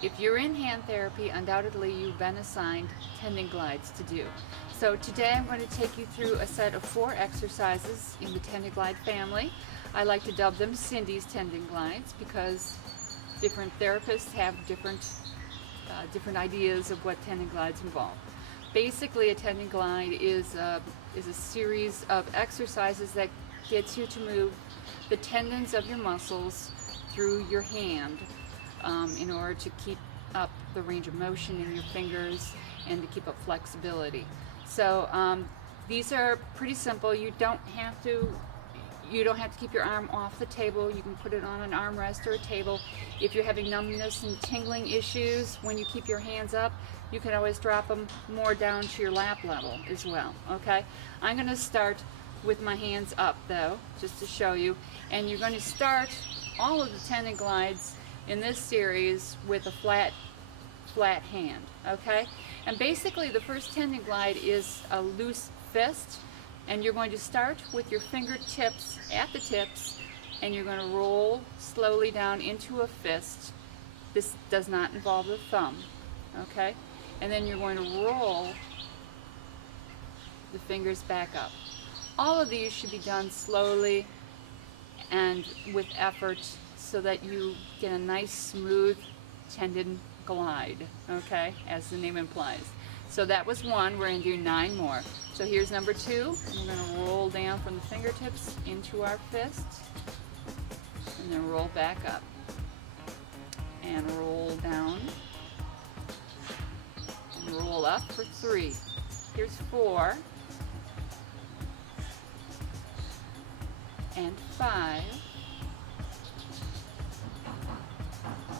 If you're in hand therapy, undoubtedly you've been assigned tendon glides to do. So today I'm going to take you through a set of 4 exercises in the tendon glide family. I like to dub them Cindy's tendon glides because different therapists have different ideas of what tendon glides involve. Basically, a tendon glide is a series of exercises that gets you to move the tendons of your muscles through your hand in order to keep up the range of motion in your fingers and to keep up flexibility. So these are pretty simple. You don't have to keep your arm off the table. You can put it on an armrest or a table. If you're having numbness and tingling issues when you keep your hands up, you can always drop them more down to your lap level as well. Okay, I'm going to start with my hands up though, just to show you. And you're going to start all of the tendon glides in this series with a flat hand. Okay, and basically the first tendon glide is a loose fist. And you're going to start with your fingertips at the tips, and you're going to roll slowly down into a fist. This does not involve the thumb, okay? And then you're going to roll the fingers back up. All of these should be done slowly and with effort so that you get a nice smooth tendon glide, okay, as the name implies. So that was 1, we're going to do 9 more. So here's number 2. We're going to roll down from the fingertips into our fist, and then roll back up, and roll down, and roll up for 3. Here's 4, and 5,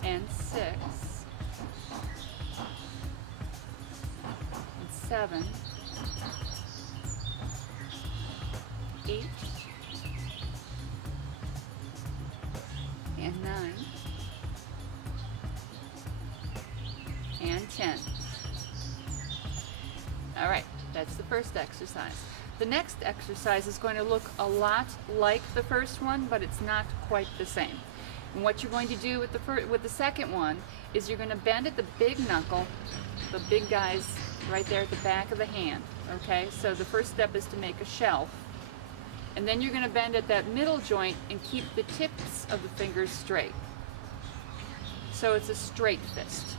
and 6, 7, 8, and 9, and 10. All right, that's the first exercise. The next exercise is going to look a lot like the first one, but it's not quite the same. And what you're going to do with the second one is you're going to bend at the big knuckle, the big guys right there at the back of the hand. Okay, so the first step is to make a shelf. And then you're going to bend at that middle joint and keep the tips of the fingers straight. So it's a straight fist.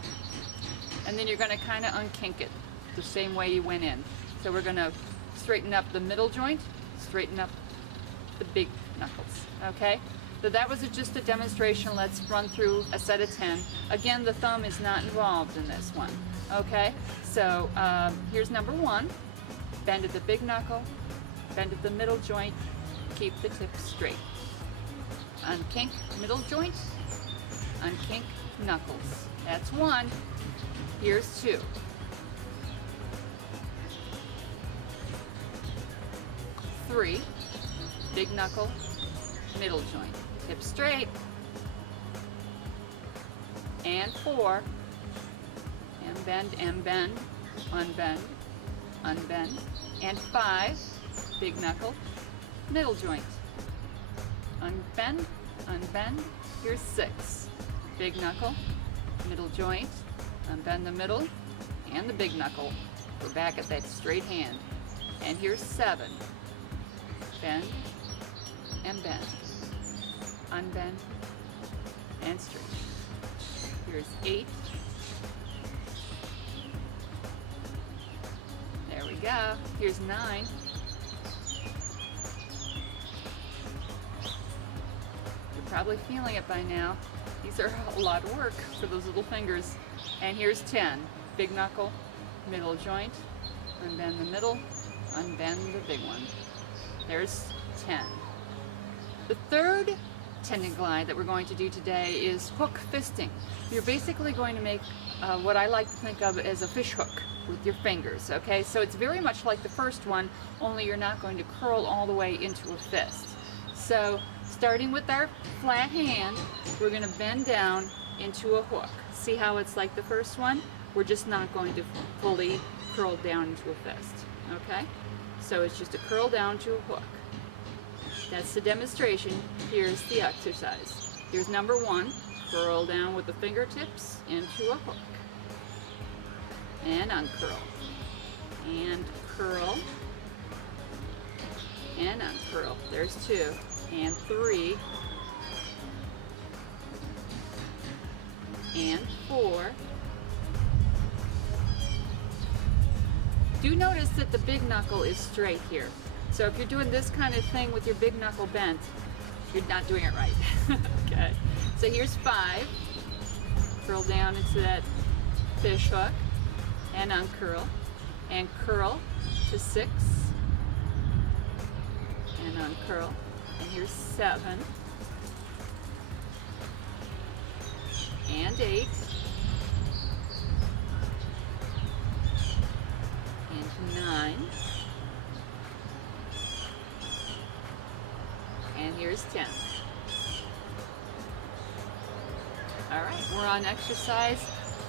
And then you're going to kind of unkink it the same way you went in. So we're going to straighten up the middle joint, straighten up the big knuckles. Okay? So that was just a demonstration. Let's run through a set of 10. Again, the thumb is not involved in this one. Okay? So here's number 1. Bend at the big knuckle. Bend at the middle joint, keep the tips straight. Unkink middle joint, unkink knuckles. That's 1. Here's 2. 3, big knuckle, middle joint, tips straight. And 4, and bend, unbend, unbend. And 5, big knuckle, middle joint, unbend, unbend. Here's 6, big knuckle, middle joint, unbend the middle, and the big knuckle. We're back at that straight hand. And here's 7, bend, and bend, unbend, and straight. Here's 8. There we go. Here's 9. Probably feeling it by now. These are a lot of work for those little fingers. And here's 10. Big knuckle, middle joint, unbend the middle, unbend the big one. There's 10. The third tendon glide that we're going to do today is hook fisting. You're basically going to make what I like to think of as a fish hook with your fingers, okay? So it's very much like the first one, only you're not going to curl all the way into a fist. So starting with our flat hand, we're going to bend down into a hook. See how it's like the first one? We're just not going to fully curl down into a fist, okay? So it's just a curl down to a hook. That's the demonstration. Here's the exercise. Here's number 1. Curl down with the fingertips into a hook. And uncurl. And curl. And uncurl. There's 2. And 3. And 4. Do notice that the big knuckle is straight here. So if you're doing this kind of thing with your big knuckle bent, you're not doing it right. Okay. So here's 5. Curl down into that fish hook and uncurl. And curl to 6. And uncurl. And here's 7. And 8. And 9. And here's 10. All right, we're on exercise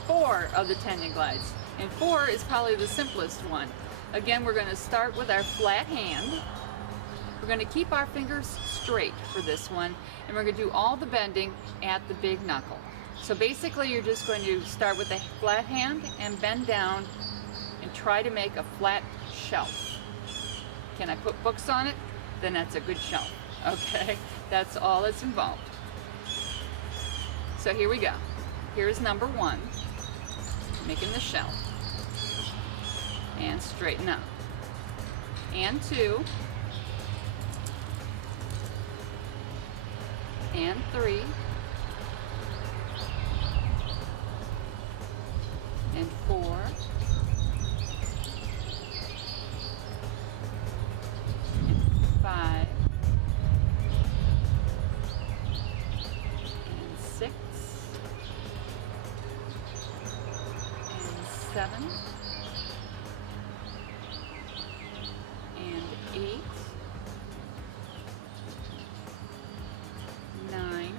4 of the Tendon Glides. And 4 is probably the simplest one. Again, we're going to start with our flat hand. We're going to keep our fingers straight for this one, and we're going to do all the bending at the big knuckle. So basically, you're just going to start with a flat hand and bend down and try to make a flat shelf. Can I put books on it? Then that's a good shelf. Okay, that's all that's involved. So here we go. Here's number 1, making the shelf. And straighten up. And 2. And 3. And 4. And 5. And 6. And 7. And 8. 9.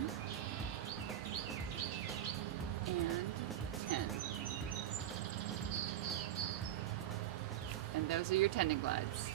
And 10. And those are your Tendon Glides.